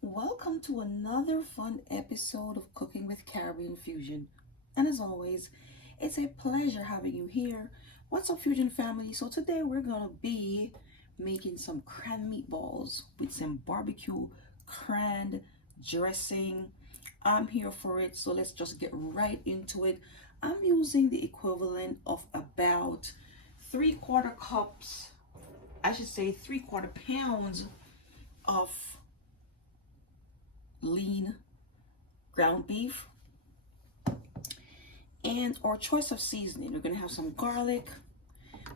Welcome to another fun episode of Cooking with Caribbean Fusion. And as always, it's a pleasure having you here. What's up, Fusion family? So today we're gonna be making some cran meatballs with some barbecue cran dressing. I'm here for it, so let's just get right into it. I'm using the equivalent of about 3/4 cups, I should say 3/4 pounds of lean ground beef and our choice of seasoning. We're gonna have some garlic,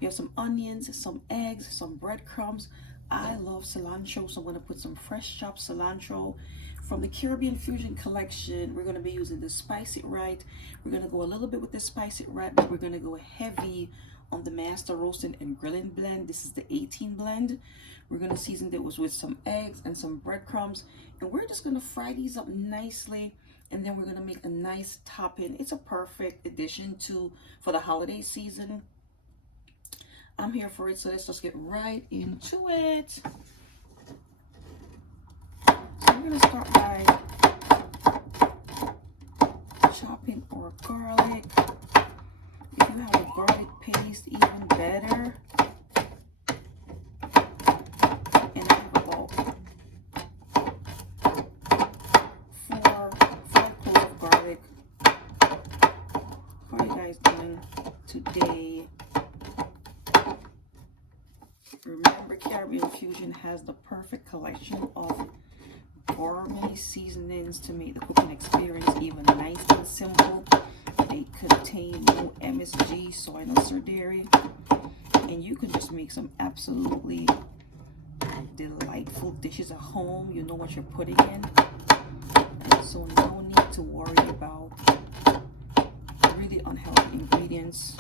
we have some onions, some eggs, some breadcrumbs. I love cilantro, so I'm gonna put some fresh chopped cilantro from the Caribbean Fusion collection. We're gonna be using the Spice It Right. We're gonna go a little bit with the Spice It Right, but we're gonna go heavy on the Master Roasting and Grilling blend. This is the 18 blend. We're gonna season those with some eggs and some breadcrumbs, and we're just gonna fry these up nicely, and then we're gonna make a nice topping. It's a perfect addition for the holiday season. I'm here for it, so let's just get right into it. So we're gonna start by chopping our garlic. If you have a garlic paste, even better. And I have about 5 cloves of garlic. How are you guys doing today? Remember, Caribbean Fusion has the perfect collection of gourmet seasonings to make the cooking experience even nice and simple. They contain no MSG, soy, no dairy, and you can just make some absolutely delightful dishes at home. You know what you're putting in, and so no need to worry about really unhealthy ingredients.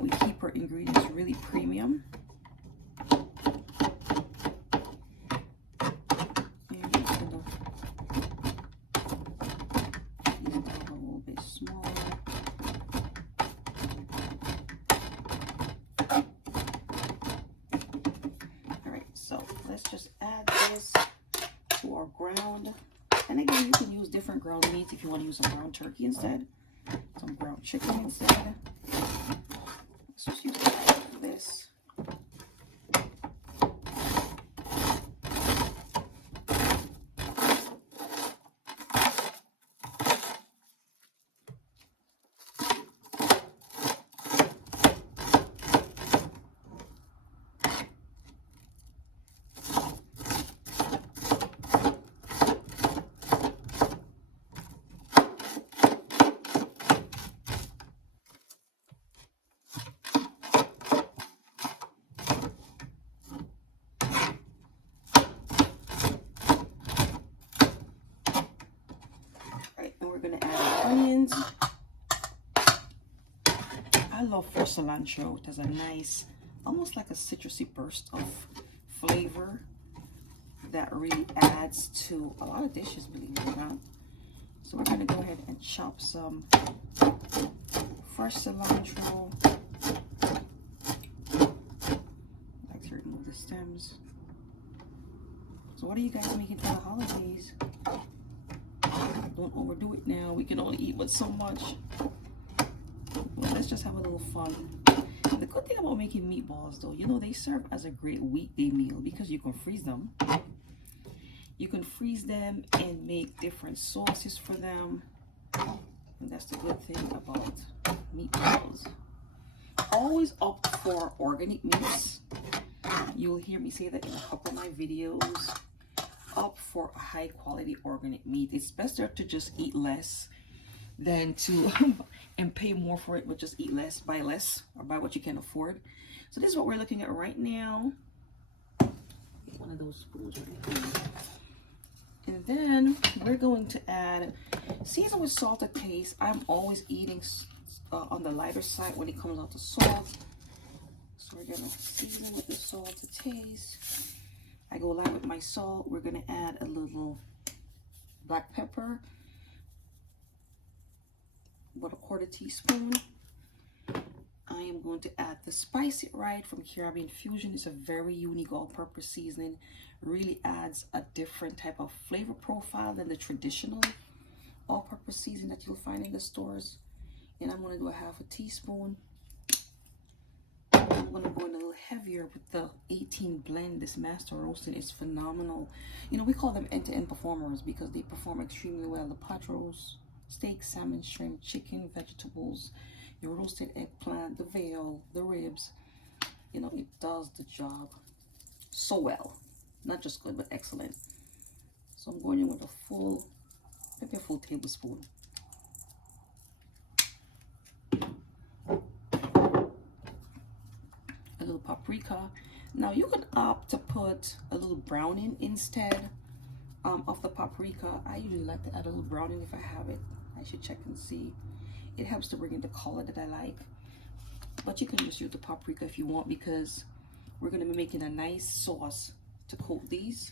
We keep our ingredients really premium. Just add this to our ground, and again, you can use different ground meats if you want to use some ground turkey instead, some ground chicken instead. Let's just use this. We're going to add onions. I love fresh cilantro. It has a nice, almost like a citrusy burst of flavor that really adds to a lot of dishes, believe it or not. So we're going to go ahead and chop some fresh cilantro. I like to remove the stems. So what are you guys making for the holidays? Don't overdo it now. We can only eat but so much. Well, let's just have a little fun. The good thing about making meatballs, though, you know, they serve as a great weekday meal because you can freeze them. You can freeze them and make different sauces for them. And that's the good thing about meatballs. Always opt for organic meats. You'll hear me say that in a couple of my videos. Opt for a high quality organic meat. It's better to just eat less than to and pay more for it, but just eat less, buy less, or buy what you can afford. So this is what we're looking at right now. One of those spoons right here. And then we're going to add, season with salt to taste. I'm always eating on the lighter side when it comes out to salt. So we're gonna season with the salt to taste. I go light with my salt. We're gonna add a little black pepper, about a 1/4 teaspoon. I am going to add the Spice It Right from Caribbean Fusion. It's a very unique all-purpose seasoning. Really adds a different type of flavor profile than the traditional all-purpose seasoning that you'll find in the stores. And I'm going to do a half a teaspoon. I'm going to go in a little heavier with the 18 blend. This master roasting is phenomenal. You know, we call them end-to-end performers because they perform extremely well. The pot roast, steak, salmon, shrimp, chicken, vegetables, your roasted eggplant, the veal, the ribs. You know, it does the job so well. Not just good, but excellent. So I'm going in with a full, maybe a full tablespoon. A little paprika. Now you could opt to put a little browning instead of the paprika. I usually like to add a little browning if I have it. I should check and see. It helps to bring in the color that I like. But you can just use the paprika if you want, because we're going to be making a nice sauce to coat these.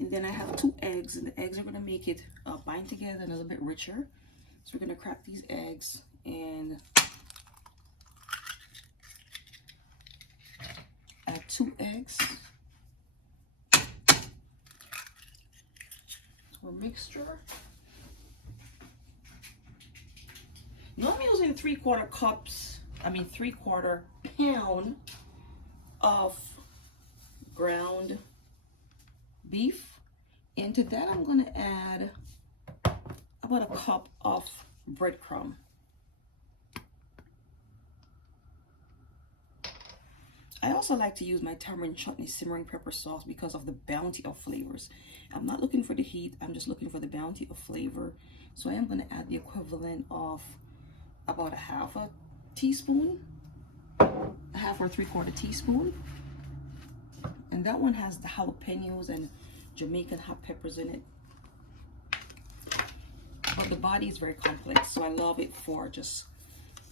And then I have 2 eggs, and the eggs are going to make it bind together and a little bit richer. So we're going to crack these eggs and add 2 eggs to a mixture. Now I'm using 3/4 pound of ground beef. And to that I'm going to add about a cup of breadcrumb. I also like to use my tamarind chutney simmering pepper sauce because of the bounty of flavors. I'm not looking for the heat, I'm just looking for the bounty of flavor. So I am going to add the equivalent of about a half a teaspoon, a half or 3/4 teaspoon. And that one has the jalapenos and Jamaican hot peppers in it. But the body is very complex, so I love it for just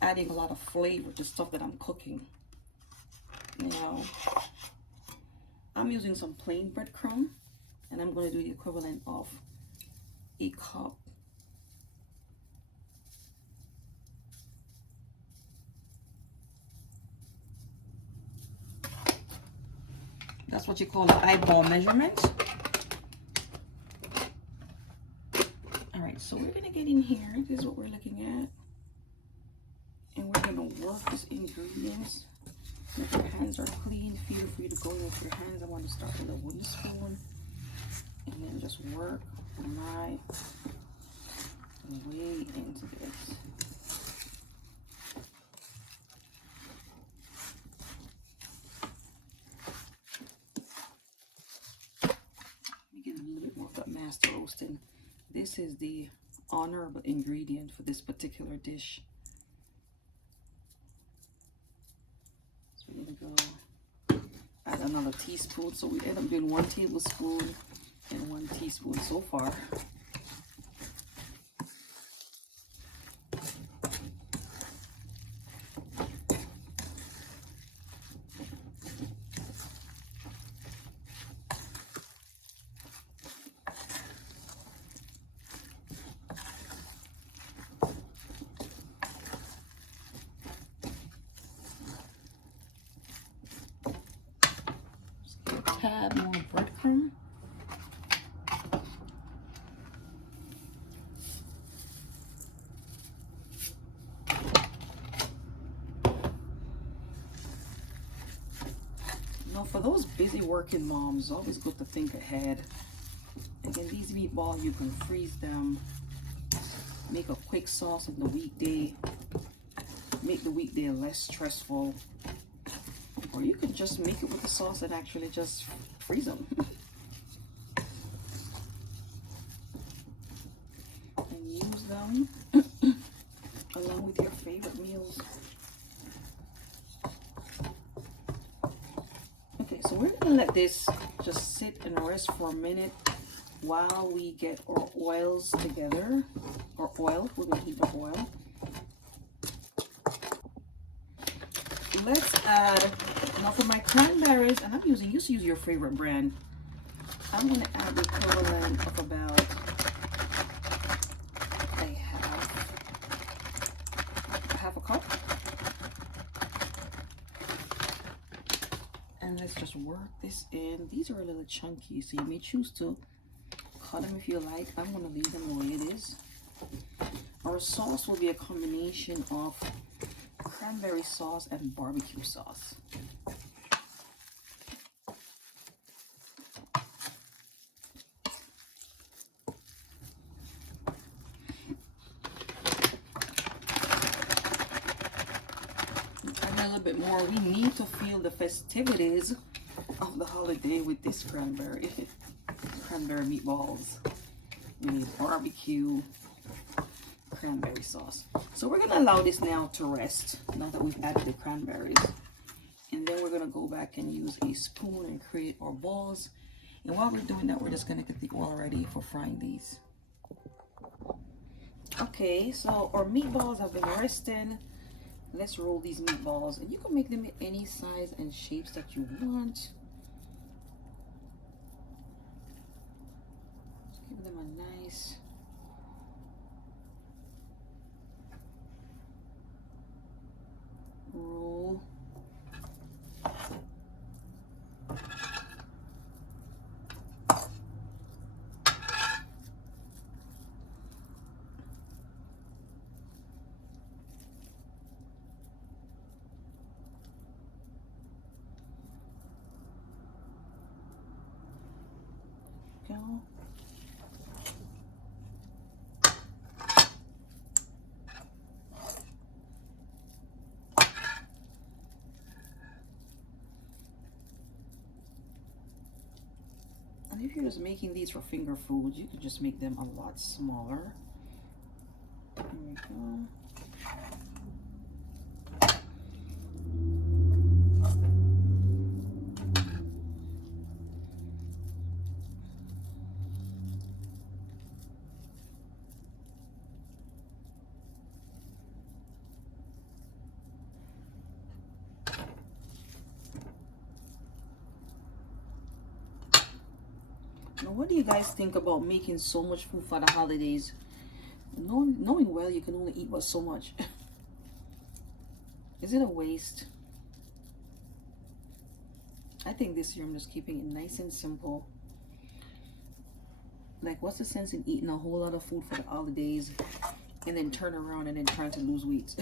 adding a lot of flavor to stuff that I'm cooking. Now, I'm using some plain breadcrumb, and I'm going to do the equivalent of a cup. That's what you call an eyeball measurement. All right, so we're going to get in here. This is what we're looking at. And we're going to work these ingredients. If your hands are clean, feel free to go in with your hands. I want to start with a wooden spoon and then just work my way into this. Let me get a little bit more of that master roasting. This is the honorable ingredient for this particular dish. We're going to go add another teaspoon. So we end up doing 1 tablespoon and 1 teaspoon so far. Tad more breadcrumb. Now for those busy working moms, it's always good to think ahead. Again, these meatballs, you can freeze them, make a quick sauce in the weekday, make the weekday less stressful. Or you could just make it with the sauce and actually just freeze them. And use them along with your favorite meals. Okay, so we're gonna let this just sit and rest for a minute while we get our oils together. Or oil, we're gonna heat up oil. Let's add, now for my cranberries, and I'm using, use your favorite brand. I'm going to add the equivalent of about a half a cup. And let's just work this in. These are a little chunky, so you may choose to cut them if you like. I'm gonna leave them the way it is. Our sauce will be a combination of cranberry sauce and barbecue sauce. And a little bit more. We need to feel the festivities of the holiday with this cranberry meatballs. We need barbecue cranberry sauce. So we're gonna allow this now to rest now that we've added the cranberries, and then we're gonna go back and use a spoon and create our balls. And while we're doing that, we're just gonna get the oil ready for frying these. Okay, so our meatballs have been resting. Let's roll these meatballs, and you can make them in any size and shapes that you want. Give them a nice roll. Go. And if you're just making these for finger food, you can just make them a lot smaller. There we go. Now, what do you guys think about making so much food for the holidays? Knowing well you can only eat but so much. Is it a waste? I think this year I'm just keeping it nice and simple. Like, what's the sense in eating a whole lot of food for the holidays and then turn around and then trying to lose weight?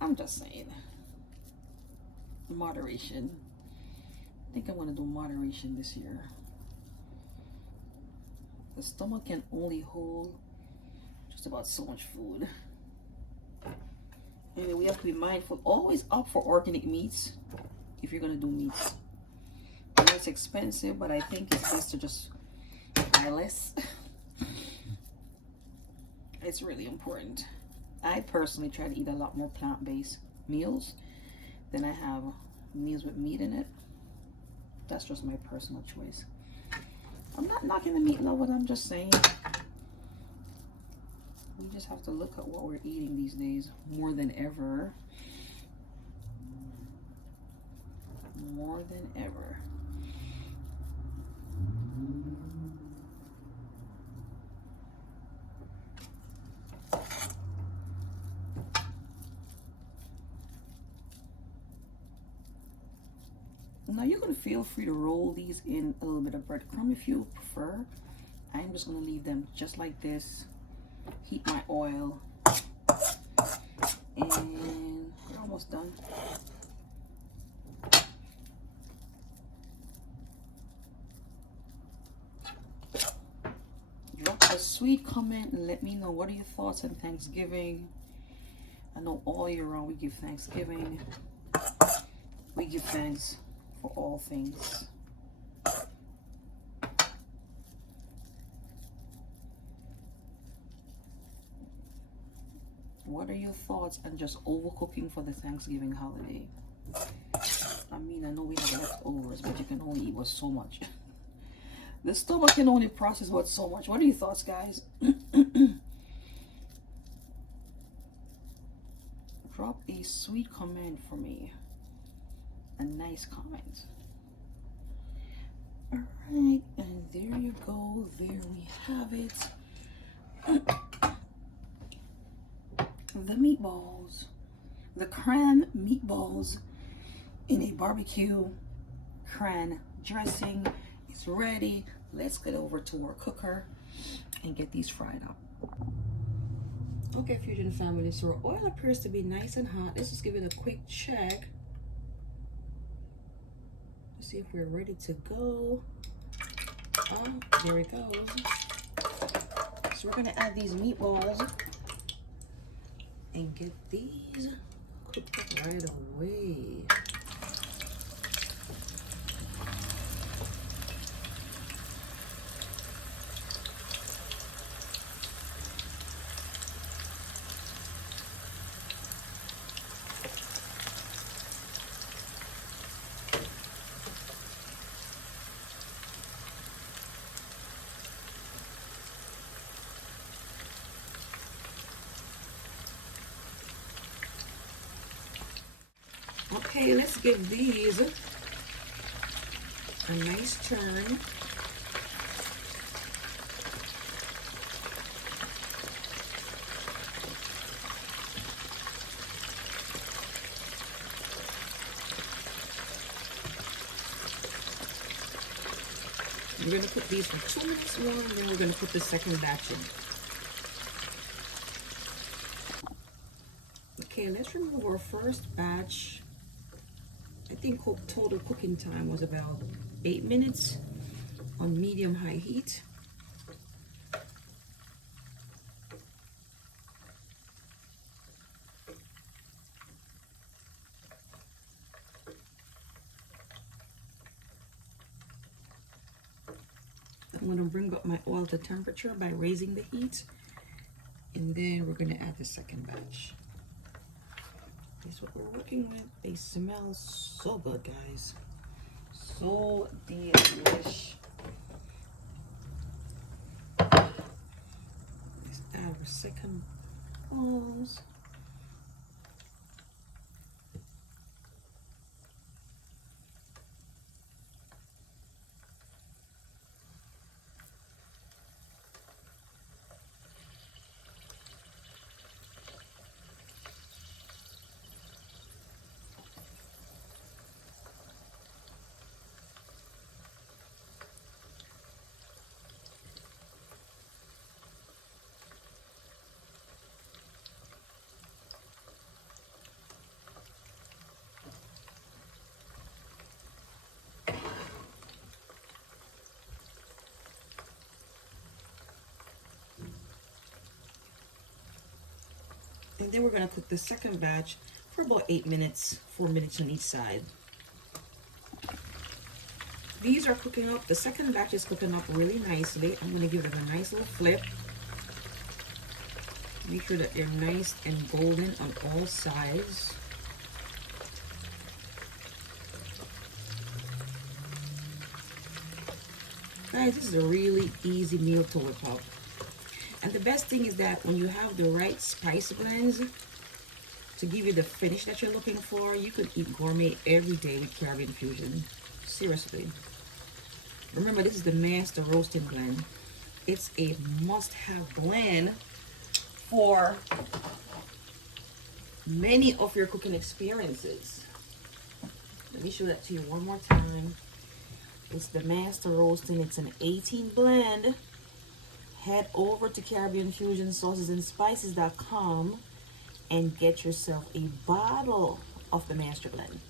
I'm just saying. Moderation. I think I want to do moderation this year. The stomach can only hold just about so much food. And we have to be mindful. Always opt for organic meats if you're going to do meats. I know it's expensive, but I think it's best to just buy less. It's really important. I personally try to eat a lot more plant-based meals than I have meals with meat in it. That's just my personal choice. I'm not knocking the meat lover, I'm just saying. We just have to look at what we're eating these days more than ever. More than ever. Now you can feel free to roll these in a little bit of breadcrumb if you prefer. I'm just going to leave them just like this. Heat my oil. And we're almost done. Drop a sweet comment and let me know what are your thoughts on Thanksgiving. I know all year round we give Thanksgiving. We give thanks for all things. What are your thoughts on just overcooking for the Thanksgiving holiday? I mean, I know we have leftovers, but you can only eat with so much. The stomach can only process what so much. What are your thoughts, guys? Drop a sweet comment for me. A nice comment. All right, and there you go. There we have it. The meatballs, the cran meatballs in a barbecue cran dressing is ready. Let's get over to our cooker and get these fried up. Okay, Fusion family, so our oil appears to be nice and hot. Let's just give it a quick check to see if we're ready to go. Oh, there it goes. So we're gonna add these meatballs and get these cooked up right away. Okay, let's give these a nice turn. We're going to cook these for 2 minutes more, and then we're going to put the second batch in. Okay, let's remove our first batch. I think total cooking time was about 8 minutes on medium-high heat. I'm going to bring up my oil to temperature by raising the heat, and then we're going to add the second batch. That's what we're working with. They smell so good, guys. So delish. Let's add our second balls. And then we're going to cook the second batch for about 8 minutes, 4 minutes on each side. These are cooking up. The second batch is cooking up really nicely. I'm going to give it a nice little flip. Make sure that they're nice and golden on all sides. Guys, this is a really easy meal to whip up. And the best thing is that when you have the right spice blends to give you the finish that you're looking for, you could eat gourmet every day with Caribbean Fusion. Seriously. Remember, this is the Master Roasting Blend. It's a must-have blend for many of your cooking experiences. Let me show that to you one more time. It's the Master Roasting. It's an 18 blend. Head over to CaribbeanFusionSausesAndSpices.com and get yourself a bottle of the Master Blend.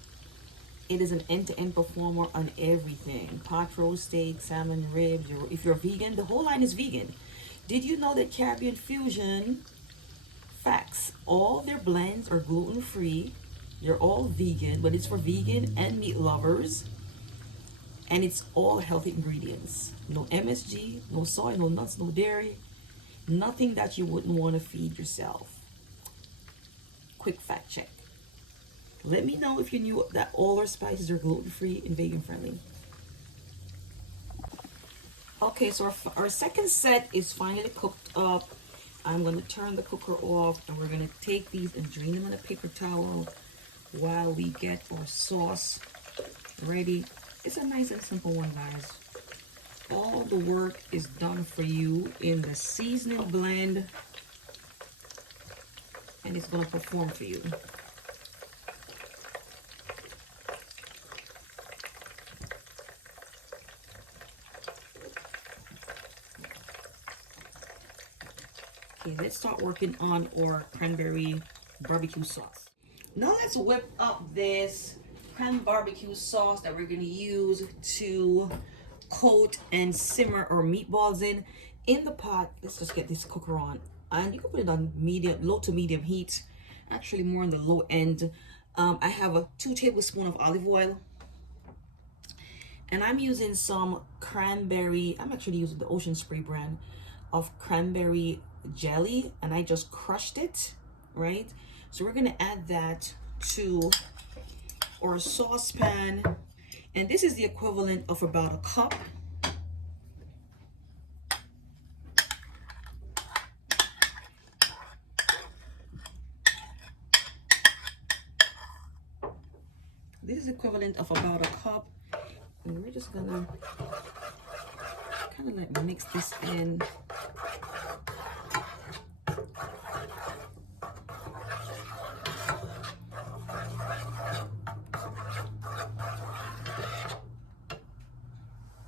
It is an end-to-end performer on everything. Pot roast steak, salmon, ribs. If you're vegan, the whole line is vegan. Did you know that Caribbean Fusion, facts, all their blends are gluten-free. They're all vegan, but it's for vegan and meat lovers. And it's all healthy ingredients. No MSG, no soy, no nuts, no dairy. Nothing that you wouldn't want to feed yourself. Quick fact check. Let me know if you knew that all our spices are gluten-free and vegan-friendly. Okay, so our second set is finally cooked up. I'm going to turn the cooker off, and we're going to take these and drain them on a paper towel while we get our sauce ready. It's a nice and simple one, guys. All the work is done for you in the seasoning blend, and it's going to perform for you. Okay, let's start working on our cranberry barbecue sauce. Now let's whip up this cranberry barbecue sauce that we're gonna use to coat and simmer our meatballs in the pot. Let's just get this cooker on, and you can put it on low to medium heat, actually more on the low end. I have a 2 tablespoons of olive oil, and I'm using some cranberry. I'm actually using the Ocean Spray brand of cranberry jelly, and I just crushed it, right? So we're gonna add that to our saucepan, and this is the equivalent of about a cup. This is equivalent of about a cup, and we're just gonna kind of like mix this in.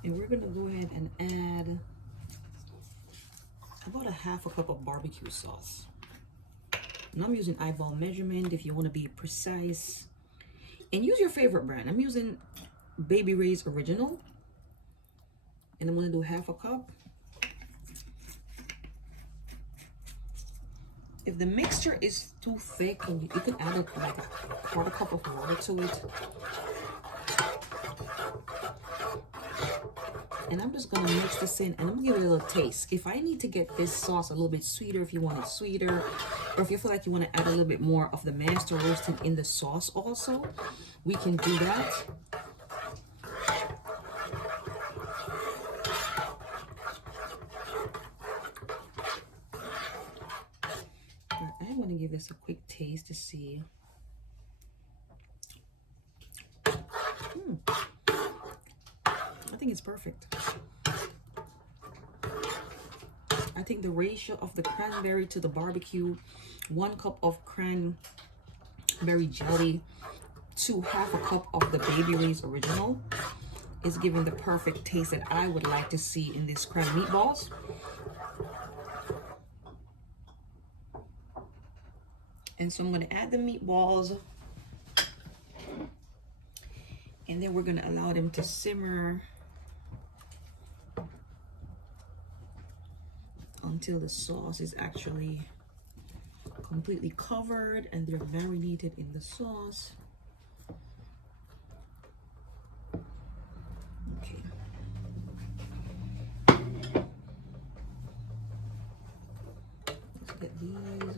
And we're gonna go ahead and add about a half a cup of barbecue sauce. And I'm using eyeball measurement if you want to be precise. And use your favorite brand. I'm using Baby Ray's Original. And I'm gonna do half a cup. If the mixture is too thick, you can add like a quarter cup of water to it. And I'm just gonna mix this in, and I'm gonna give it a little taste. If I need to get this sauce a little bit sweeter, if you want it sweeter, or if you feel like you want to add a little bit more of the master roasting in the sauce also, we can do that. I'm gonna give this a quick taste to see. I think it's perfect. I think the ratio of the cranberry to the barbecue, 1 cup of cranberry jelly to half a cup of the Baby Ray's Original, is giving the perfect taste that I would like to see in these cranberry meatballs. And so I'm going to add the meatballs, and then we're going to allow them to simmer until the sauce is actually completely covered and they're marinated in the sauce. Okay. Let's get these.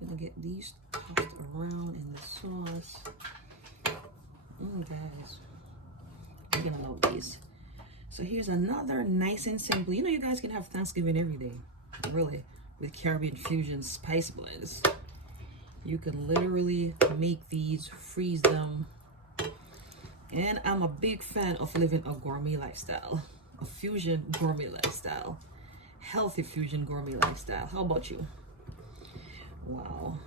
Gonna get these tossed around in the sauce. Guys, you're gonna love these. So here's another nice and simple. You know, you guys can have Thanksgiving every day, really, with Caribbean fusion spice blends. You can literally make these, freeze them. And I'm a big fan of living a gourmet lifestyle, a fusion gourmet lifestyle, healthy fusion gourmet lifestyle. How about you? Wow.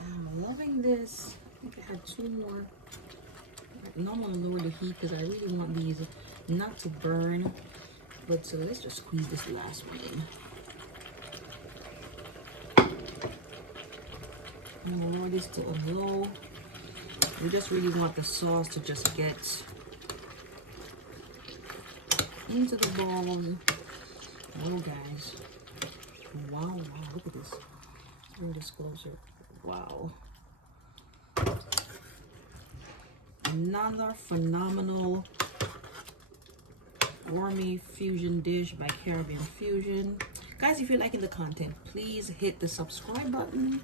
I'm loving this. I think I had 2 more. Now I'm gonna lower the heat because I really want these not to burn. But so let's just squeeze this last one in. I'm gonna lower this to a low. We just really want the sauce to just get into the balls. Oh, guys. Wow, wow, look at this. Let's bring this closer. Wow. Another phenomenal gourmet fusion dish by Caribbean Fusion. Guys, if you're liking the content, please hit the subscribe button.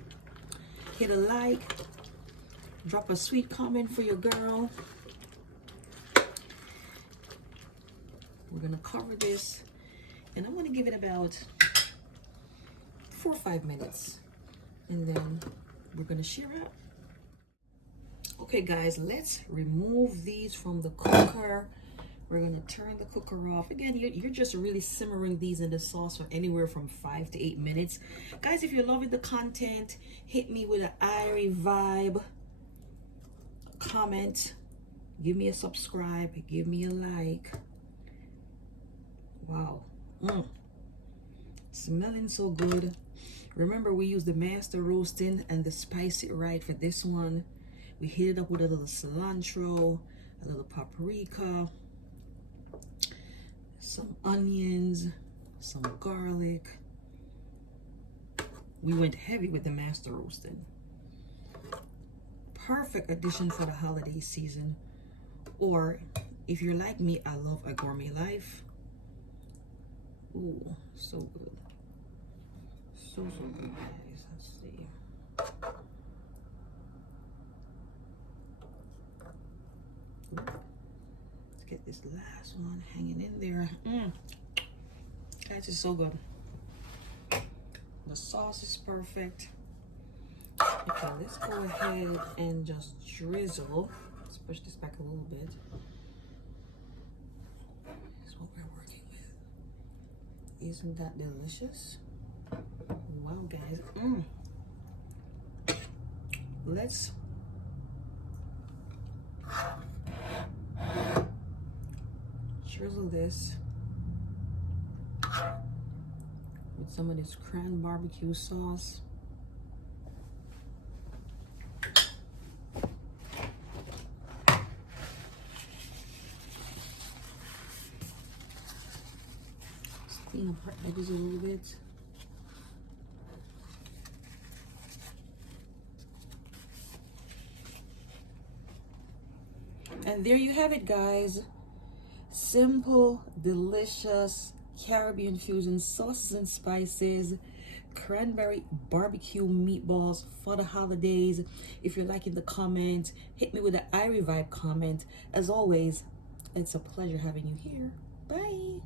Hit a like. Drop a sweet comment for your girl. We're going to cover this, and I'm going to give it about 4 or 5 minutes, and then we're going to shear out. Okay, guys, let's remove these from the cooker. We're going to turn the cooker off. Again, you're just really simmering these in the sauce for anywhere from 5 to 8 minutes. Guys, if you're loving the content, hit me with an Irie vibe. comment, give me a subscribe, give me a like. Wow. Smelling so good. Remember, we use the master roasting and the spice it right for this one. We heat it up with a little cilantro, a little paprika, some onions, some garlic. We went heavy with the master roasting. Perfect addition for the holiday season. Or if you're like me, I love a gourmet life. Ooh, so good. So good, guys. Let's see. Let's get this last one hanging in there. Guys, it's so good. The sauce is perfect. Okay, let's go ahead and just drizzle. Let's push this back a little bit. That's what we're working with. Isn't that delicious? Wow, guys. Let's drizzle this with some of this cranberry barbecue sauce. Clean up our edges a little bit. And there you have it, guys. Simple, delicious Caribbean fusion sauces and spices, cranberry barbecue meatballs for the holidays. If you're liking the comment, hit me with an I Revive comment. As always, it's a pleasure having you here. Bye.